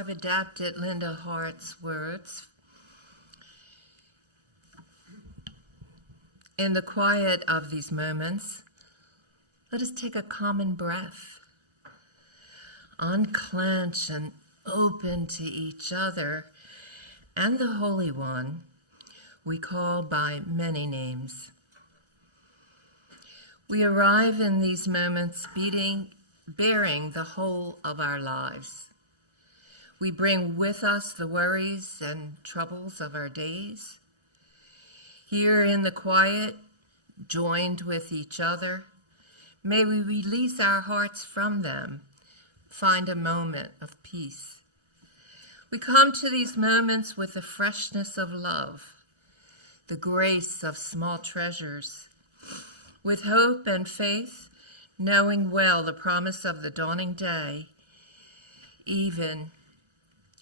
I've adapted Linda Hart's words. In the quiet of these moments, let us take a common breath. Unclench and open to each other and the Holy One we call by many names. We arrive in these moments bearing the whole of our lives. We bring with us the worries and troubles of our days. Here in the quiet, joined with each other, may we release our hearts from them, find a moment of peace. We come to these moments with the freshness of love, the grace of small treasures, with hope and faith, knowing well the promise of the dawning day, even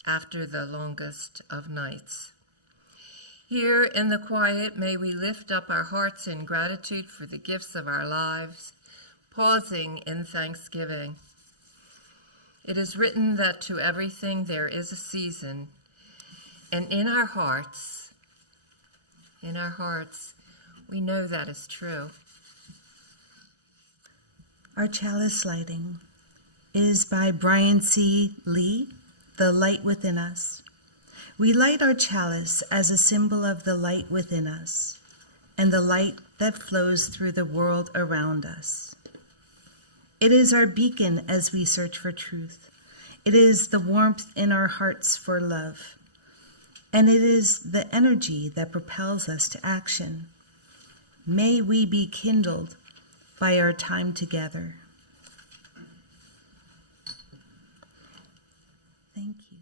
after the longest of nights. Here in the quiet, may we lift up our hearts in gratitude for the gifts of our lives, pausing in thanksgiving. It is written that to everything there is a season, and in our hearts, we know that is true. Our chalice lighting is by Brian C. Lee, The Light Within Us. We light our chalice as a symbol of the light within us and the light that flows through the world around us. It is our beacon as we search for truth. It is the warmth in our hearts for love. And it is the energy that propels us to action. May we be kindled by our time together. Thank you.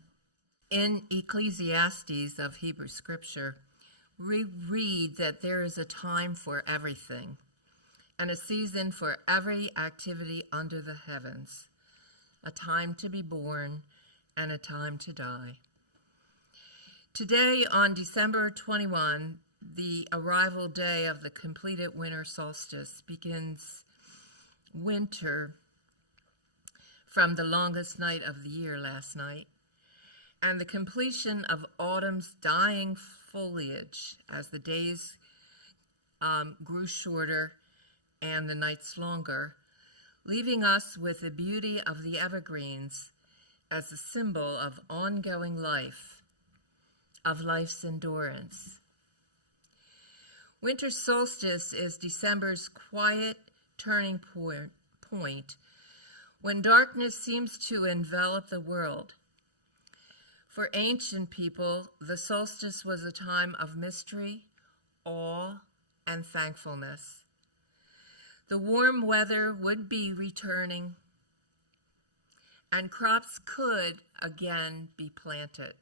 In Ecclesiastes of Hebrew Scripture, we read that there is a time for everything and a season for every activity under the heavens, a time to be born and a time to die. Today, on December 21, the arrival day of the completed winter solstice, begins winter from the longest night of the year last night, and the completion of autumn's dying foliage as the days grew shorter and the nights longer, leaving us with the beauty of the evergreens as a symbol of ongoing life, of life's endurance. Winter solstice is December's quiet turning point when darkness seems to envelop the world. For ancient people, the solstice was a time of mystery, awe, and thankfulness. The warm weather would be returning, and crops could again be planted.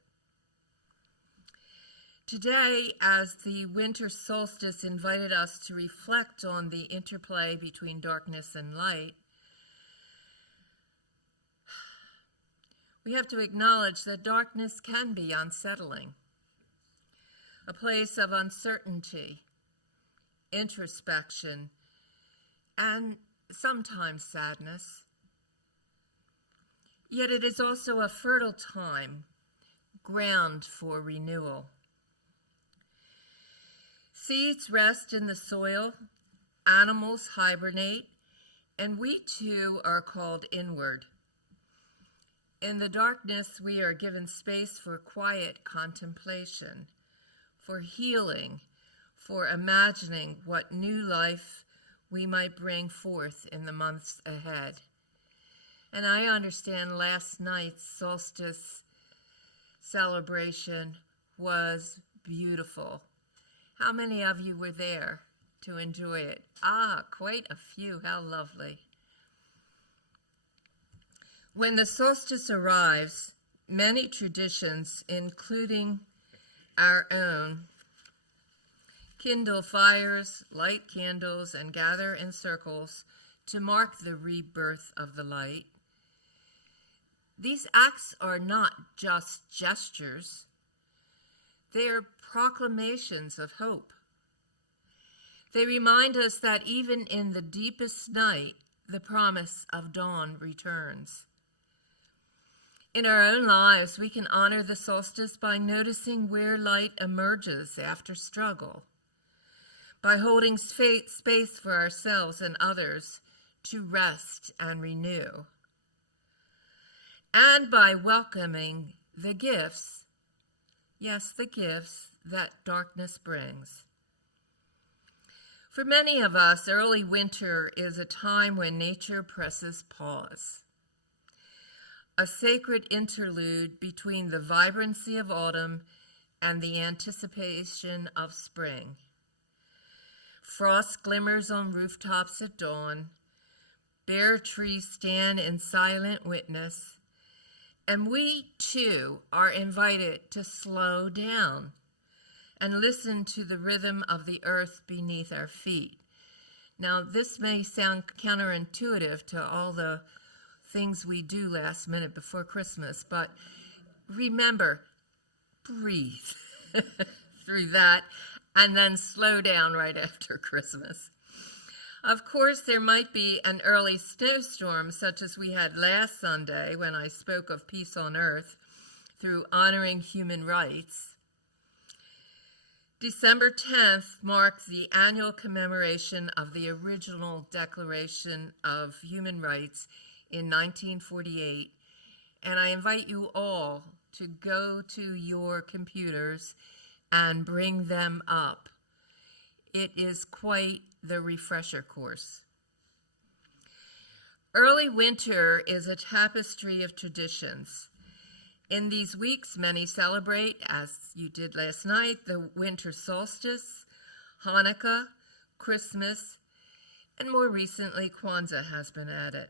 Today, as the winter solstice invited us to reflect on the interplay between darkness and light, we have to acknowledge that darkness can be unsettling, a place of uncertainty, introspection, and sometimes sadness. Yet it is also a fertile time, ground for renewal. Seeds rest in the soil, animals hibernate, and we too are called inward. In the darkness, we are given space for quiet contemplation, for healing, for imagining what new life we might bring forth in the months ahead. And I understand last night's solstice celebration was beautiful. How many of you were there to enjoy it? Quite a few. How lovely. When the solstice arrives, many traditions, including our own, kindle fires, light candles, and gather in circles to mark the rebirth of the light. These acts are not just gestures. They are proclamations of hope. They remind us that even in the deepest night, the promise of dawn returns. In our own lives, we can honor the solstice by noticing where light emerges after struggle, by holding space for ourselves and others to rest and renew, and by welcoming the gifts, yes, the gifts that darkness brings. For many of us, early winter is a time when nature presses pause, a sacred interlude between the vibrancy of autumn and the anticipation of spring. Frost glimmers on rooftops at dawn, bare trees stand in silent witness, and we too are invited to slow down and listen to the rhythm of the earth beneath our feet. Now, this may sound counterintuitive to all the things we do last minute before Christmas, but remember, breathe through that and then slow down right after Christmas. Of course, there might be an early snowstorm such as we had last Sunday when I spoke of peace on earth through honoring human rights. December 10th marked the annual commemoration of the original Declaration of Human Rights in 1948, and I invite you all to go to your computers and bring them up. It is quite the refresher course. Early winter is a tapestry of traditions. In these weeks, many celebrate, as you did last night, the Winter Solstice, Hanukkah, Christmas, and more recently, Kwanzaa has been added.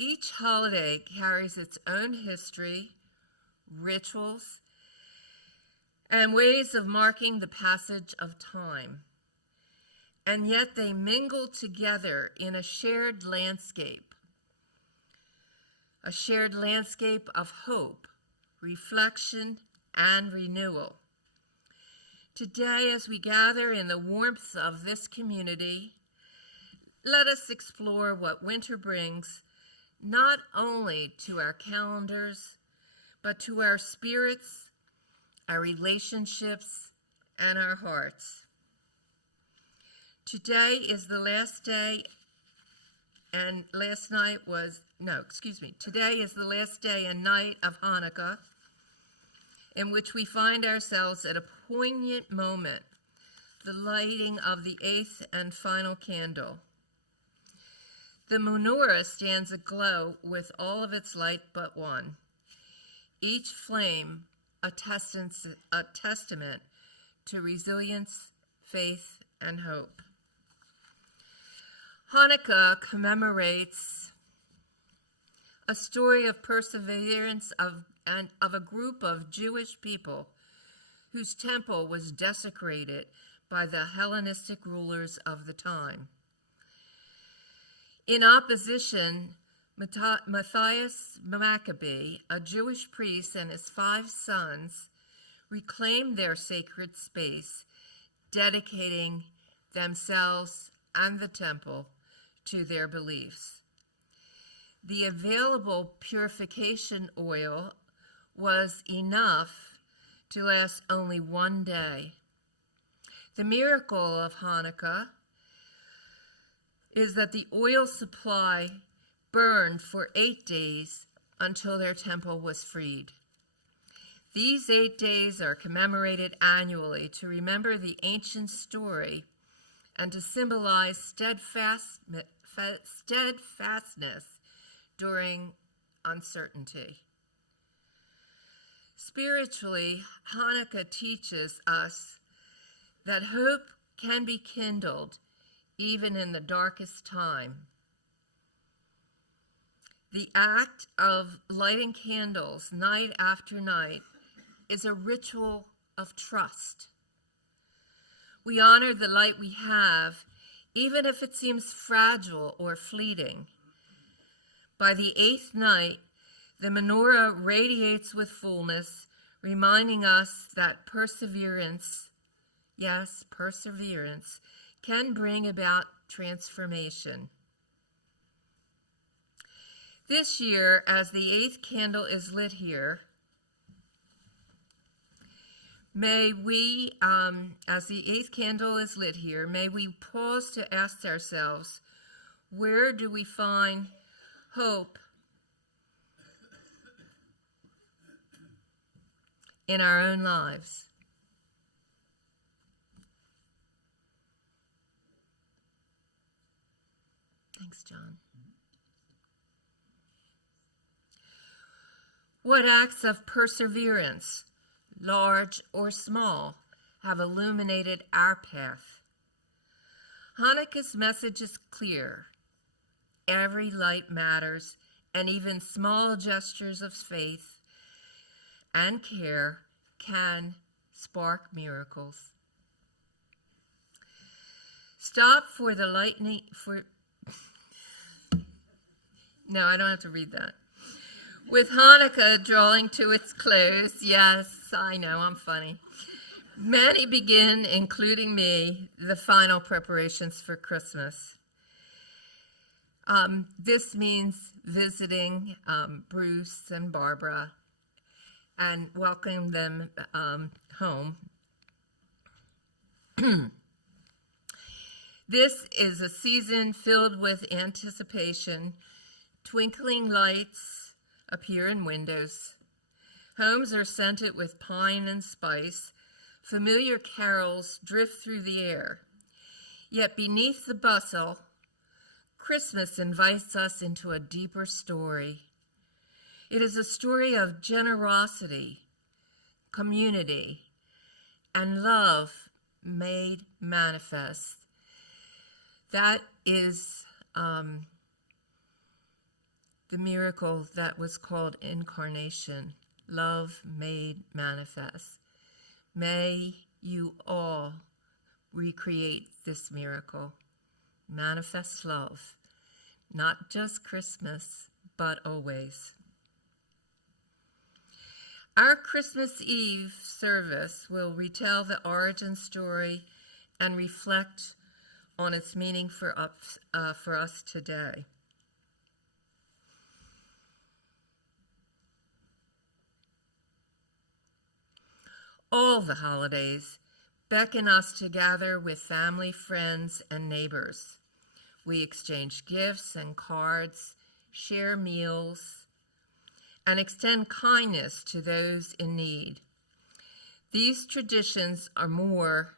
Each holiday carries its own history, rituals, and ways of marking the passage of time. And yet they mingle together in a shared landscape of hope, reflection, and renewal. Today, as we gather in the warmth of this community, let us explore what winter brings not only to our calendars, but to our spirits, our relationships, and our hearts. Today is the last day, and today is the last day and night of Hanukkah, in which we find ourselves at a poignant moment, the lighting of the 8th and final candle. The menorah stands aglow with all of its light but one, each flame a testament to resilience, faith, and hope. Hanukkah commemorates a story of perseverance of a group of Jewish people whose temple was desecrated by the Hellenistic rulers of the time. In opposition, Matthias Maccabee, a Jewish priest, and his 5 sons reclaimed their sacred space, dedicating themselves and the temple to their beliefs. The available purification oil was enough to last only one day. The miracle of Hanukkah is that the oil supply burned for 8 days until their temple was freed. These 8 days are commemorated annually to remember the ancient story and to symbolize steadfastness during uncertainty. Spiritually, Hanukkah teaches us that hope can be kindled even in the darkest time. The act of lighting candles night after night is a ritual of trust. We honor the light we have, even if it seems fragile or fleeting. By the 8th night, the menorah radiates with fullness, reminding us that perseverance, yes, perseverance, can bring about transformation. This year, as the 8th candle is lit here, may we, as the 8th candle is lit here, may we pause to ask ourselves, where do we find hope in our own lives? Thanks, John. What acts of perseverance, large or small, have illuminated our path? Hanukkah's message is clear. Every light matters, and even small gestures of faith and care can spark miracles. Stop for the lightning for... No, I don't have to read that. With Hanukkah drawing to its close, yes, I know, I'm funny. Many begin, including me, the final preparations for Christmas. This means visiting Bruce and Barbara and welcoming them home. This is a season filled with anticipation. Twinkling lights appear in windows. Homes are scented with pine and spice. Familiar carols drift through the air. Yet beneath the bustle, Christmas invites us into a deeper story. It is a story of generosity, community, and love made manifest. That is the miracle that was called incarnation, love made manifest. May you all recreate this miracle. Manifest love, not just Christmas, but always. Our Christmas Eve service will retell the origin story and reflect on its meaning for us today. All the holidays beckon us to gather with family, friends, and neighbors. We exchange gifts and cards, share meals, and extend kindness to those in need. These traditions are more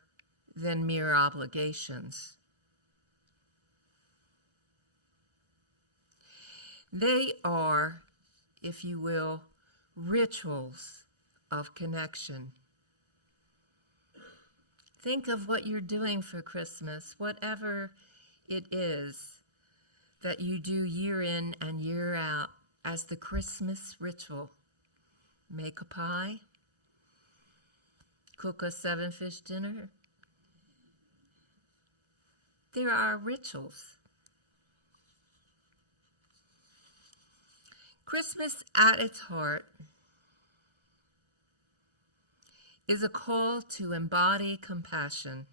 than mere obligations. They are, if you will, rituals of connection. Think of what you're doing for Christmas, whatever it is that you do year in and year out as the Christmas ritual. Make a pie, cook a 7-fish dinner. There are rituals. Christmas at its heart is a call to embody compassion,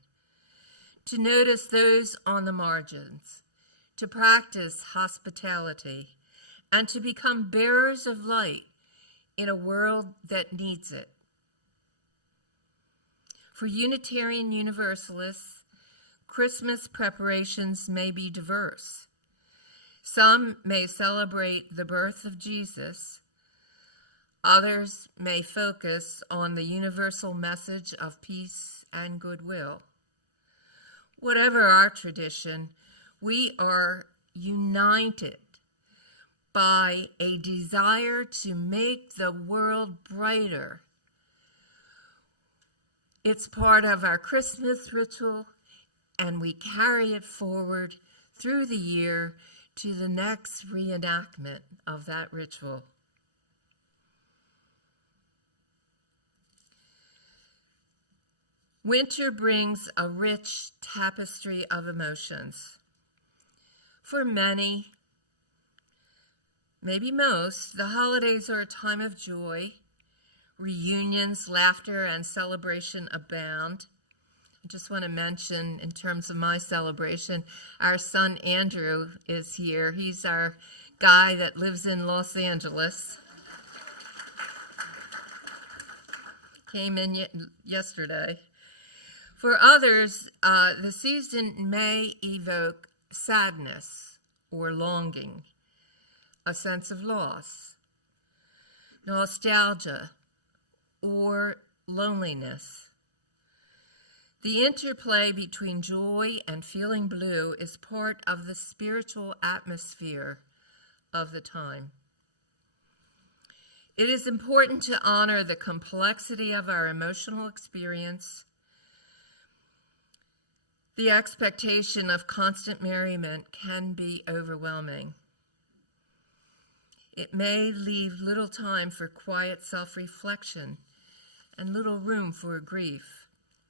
to notice those on the margins, to practice hospitality, and to become bearers of light in a world that needs it. For Unitarian Universalists, Christmas preparations may be diverse. Some may celebrate the birth of Jesus. Others may focus on the universal message of peace and goodwill. Whatever our tradition, we are united by a desire to make the world brighter. It's part of our Christmas ritual, and we carry it forward through the year to the next reenactment of that ritual. Winter brings a rich tapestry of emotions. For many, maybe most, the holidays are a time of joy. Reunions, laughter, and celebration abound. I just want to mention, in terms of my celebration, our son Andrew is here. He's our guy that lives in Los Angeles. Came in yesterday. For others, the season may evoke sadness or longing, a sense of loss, nostalgia, or loneliness. The interplay between joy and feeling blue is part of the spiritual atmosphere of the time. It is important to honor the complexity of our emotional experience. The expectation of constant merriment can be overwhelming. It may leave little time for quiet self-reflection and little room for grief,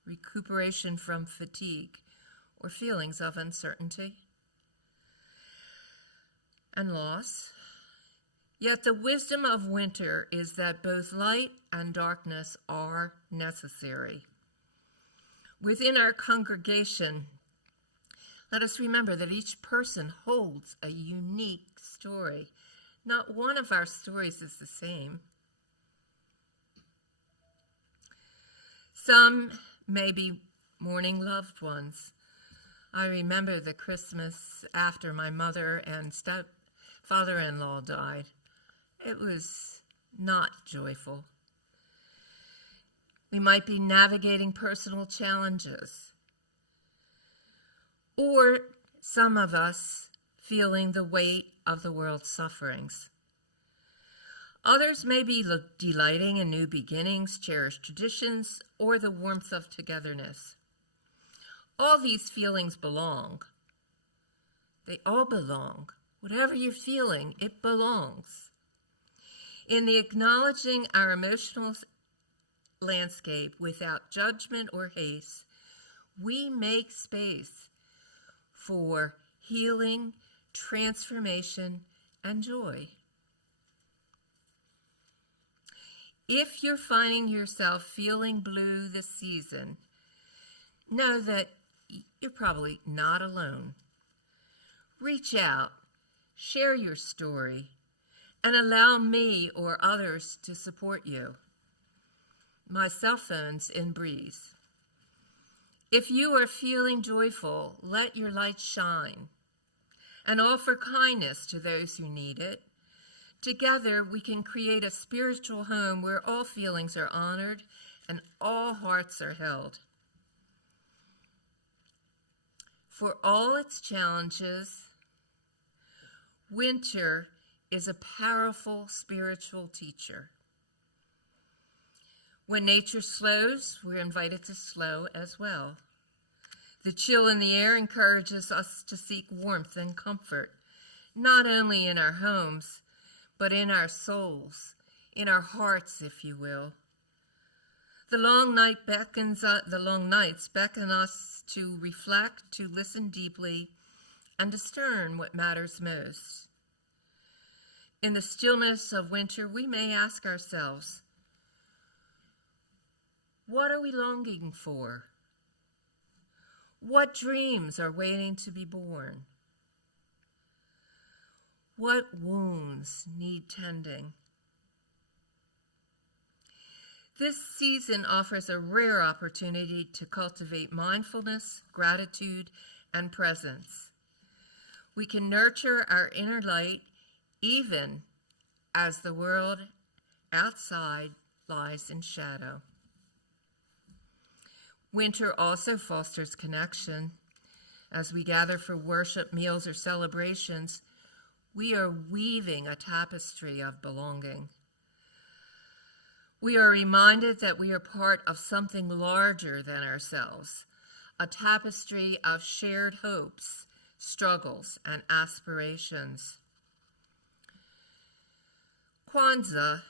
recuperation from fatigue, or feelings of uncertainty and loss. Yet the wisdom of winter is that both light and darkness are necessary. Within our congregation, let us remember that each person holds a unique story. Not one of our stories is the same. Some may be mourning loved ones. I remember the Christmas after my mother and stepfather-in-law died. It was not joyful. We might be navigating personal challenges, or some of us feeling the weight of the world's sufferings. Others may be delighting in new beginnings, cherished traditions, or the warmth of togetherness. All these feelings belong. They all belong. Whatever you're feeling, it belongs. In the acknowledging our emotional landscape without judgment or haste, we make space for healing, transformation, and joy. If you're finding yourself feeling blue this season, know that you're probably not alone. Reach out, share your story, and allow me or others to support you. My cell phone's in Breeze. If you are feeling joyful, let your light shine and offer kindness to those who need it. Together, we can create a spiritual home where all feelings are honored and all hearts are held. For all its challenges, winter is a powerful spiritual teacher. When nature slows, we're invited to slow as well. The chill in the air encourages us to seek warmth and comfort, not only in our homes, but in our souls, in our hearts, if you will. The long nights beckon us to reflect, to listen deeply, and discern what matters most. In the stillness of winter, we may ask ourselves, what are we longing for? What dreams are waiting to be born? What wounds need tending? This season offers a rare opportunity to cultivate mindfulness, gratitude, and presence. We can nurture our inner light even as the world outside lies in shadow. Winter also fosters connection. As we gather for worship, meals, or celebrations, we are weaving a tapestry of belonging. We are reminded that we are part of something larger than ourselves, a tapestry of shared hopes, struggles, and aspirations. Kwanzaa,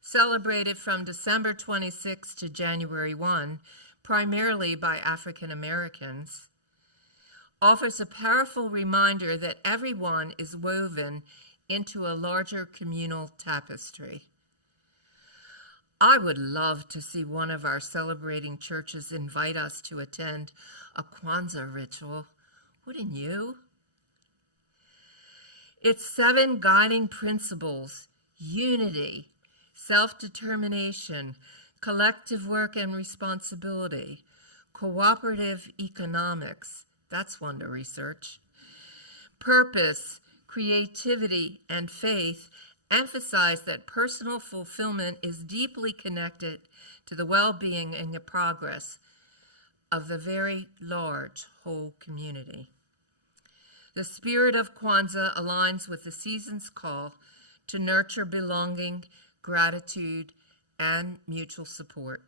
celebrated from December 26 to January 1, primarily by African Americans, offers a powerful reminder that everyone is woven into a larger communal tapestry. I would love to see one of our celebrating churches invite us to attend a Kwanzaa ritual. Wouldn't you? Its 7 guiding principles: unity, self-determination, collective work and responsibility, cooperative economics, that's one to research, purpose, creativity, and faith, emphasize that personal fulfillment is deeply connected to the well-being and the progress of the very large whole community. The spirit of Kwanzaa aligns with the season's call to nurture belonging, gratitude, and mutual support.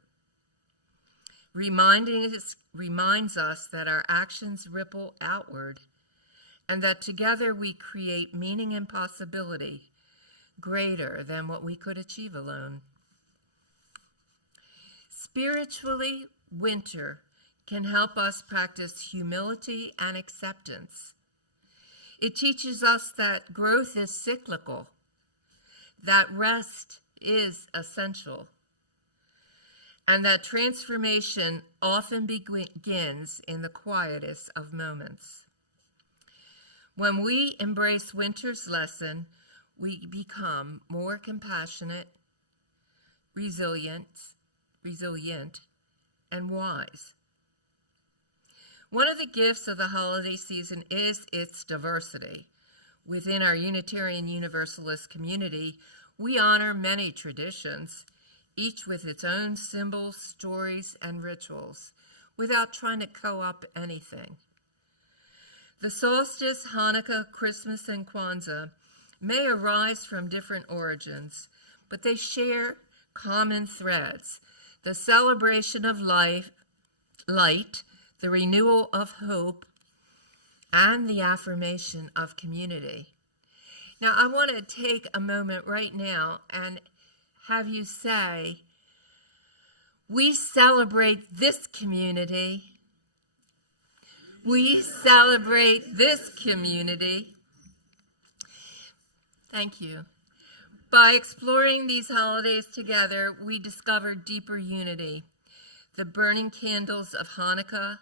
Reminds us that our actions ripple outward and that together we create meaning and possibility greater than what we could achieve alone. Spiritually, winter can help us practice humility and acceptance. It teaches us that growth is cyclical, that rest is essential, and that transformation often begins in the quietest of moments. When we embrace winter's lesson, we become more compassionate, resilient, and wise. One of the gifts of the holiday season is its diversity. Within our Unitarian Universalist community, we honor many traditions, each with its own symbols, stories, and rituals, without trying to co-opt anything. The solstice, Hanukkah, Christmas, and Kwanzaa may arise from different origins, but they share common threads: the celebration of light, the renewal of hope, and the affirmation of community. Now, I want to take a moment right now and have you say, we celebrate this community. We celebrate this community. Thank you. By exploring these holidays together, we discover deeper unity. The burning candles of Hanukkah,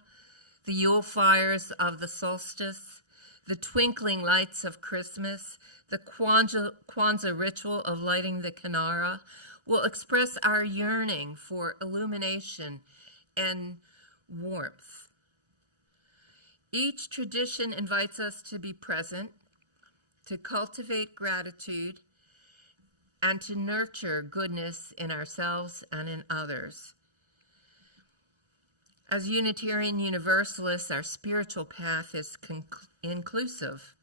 the Yule fires of the solstice, the twinkling lights of Christmas, the Kwanzaa ritual of lighting the Kinara will express our yearning for illumination and warmth. Each tradition invites us to be present, to cultivate gratitude, and to nurture goodness in ourselves and in others. As Unitarian Universalists, our spiritual path is inclusive.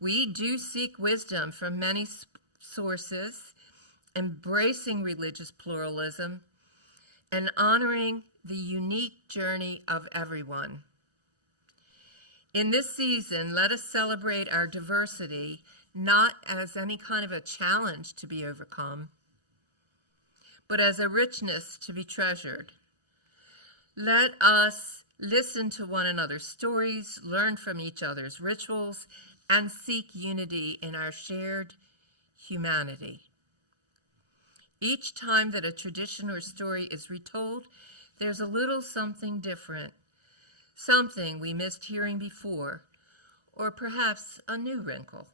We do seek wisdom from many sources, embracing religious pluralism and honoring the unique journey of everyone. In this season, let us celebrate our diversity, not as any kind of a challenge to be overcome, but as a richness to be treasured. Let us listen to one another's stories, learn from each other's rituals, and seek unity in our shared humanity. Each time that a tradition or story is retold, there's a little something different, something we missed hearing before, or perhaps a new wrinkle.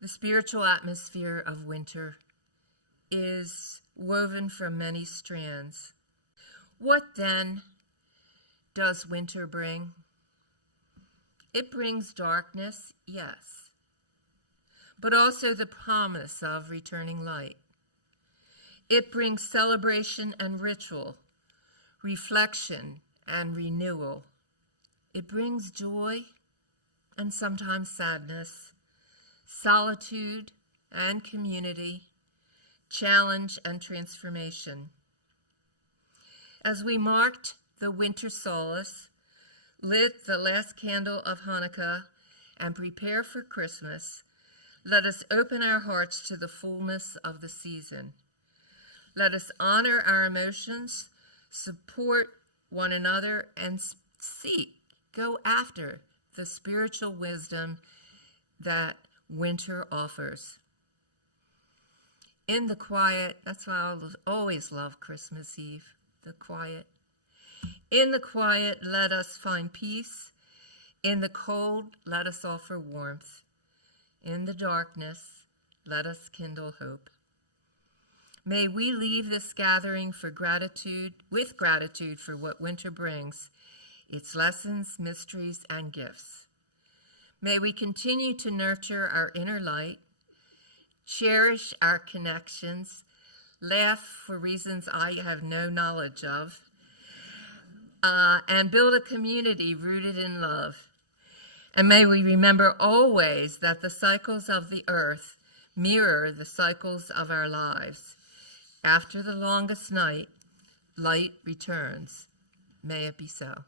The spiritual atmosphere of winter is woven from many strands. What then does winter bring? It brings darkness, yes, but also the promise of returning light. It brings celebration and ritual, reflection and renewal. It brings joy and sometimes sadness, solitude and community, challenge and transformation. As we marked the Winter Solstice, lit the last candle of Hanukkah, and prepare for Christmas, let us open our hearts to the fullness of the season. Let us honor our emotions, support one another, and go after the spiritual wisdom that winter offers. In the quiet, that's why I always love Christmas Eve, the quiet. In the quiet, let us find peace. In the cold, let us offer warmth. In the darkness, let us kindle hope. May we leave this gathering with gratitude for what winter brings, its lessons, mysteries, and gifts. May we continue to nurture our inner light, cherish our connections, laugh for reasons I have no knowledge of, and build a community rooted in love. And may we remember always that the cycles of the earth mirror the cycles of our lives. After the longest night, light returns. May it be so.